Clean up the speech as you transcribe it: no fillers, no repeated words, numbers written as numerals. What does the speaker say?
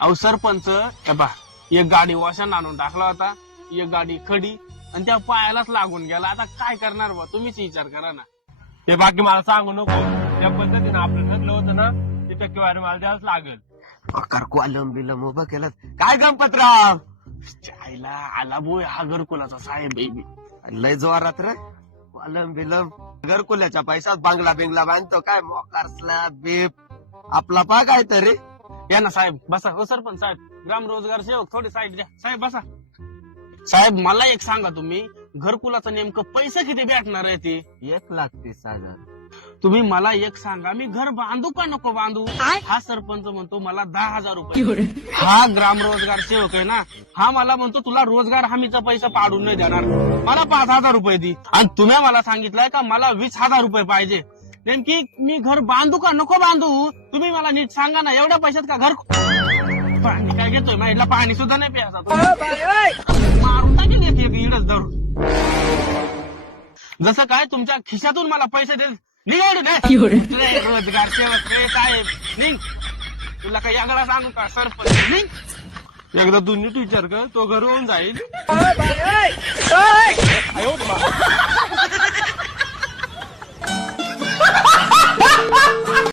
अहो सरपंच हे पहा, एक गाडी वॉशन आणून टाकला होता, एक गाडी खडी आणि त्या पायालाच लागून गेला. आता काय करणार बा, तुम्हीच विचार करा ना. ते बाकी मला सांगू नको. त्या पद्धतीनं आपलं ठरलं होतं ना ते टक्केवारी मला द्यावंच लागेल. करको अलम बिलम उभं केलं काय गणपतराव आईला आला बोय हा घरकुलाचा साहेब बेबी. लय जोरात रे अलम बिलम घरकुल्याच्या पैशात बांगला बिंगला बांधतो काय मोकार स्लॅब बीप आपला पा काय तरी. या ना साहेब बसा. हो सरपंच साहेब, ग्राम रोजगार सेवक थोडी साईड द्या. साहेब बसा. साहेब मला एक सांगा, तुम्ही घरकुलाचं नेमकं पैसे किती भेटणार आहे ते? 1,30,000. तुम्ही मला एक सांगा, मी घर बांधू का नको बांधू? हा सरपंच म्हणतो मला 10,000 रुपये. हा ग्राम रोजगार सेवक आहे ना, हा मला म्हणतो तुला रोजगार हमीचा पैसा पाडून नाही देणार, मला 5,000 रुपये दे. आणि तुम्ही मला सांगितलंय का मला 20,000 रुपये पाहिजे. नेमकी मी घर बांधू का नको बांधू? तुम्ही मला नीट सांगा ना. एवढ्या पैशात का घर पाणी काय घेतोय माहिला? पाणी सुद्धा नाही प्यायचा मारून टाकेल एक इडच धरून. जसं काय तुमच्या खिशातून मला पैसे दे. निघ रोजगार सेवक रे साहेब, निघ. तुला काही यागळा सांगू का सरपंच? निघ. एकदा तू नीट विचार कर, तो घर होऊन जाईल.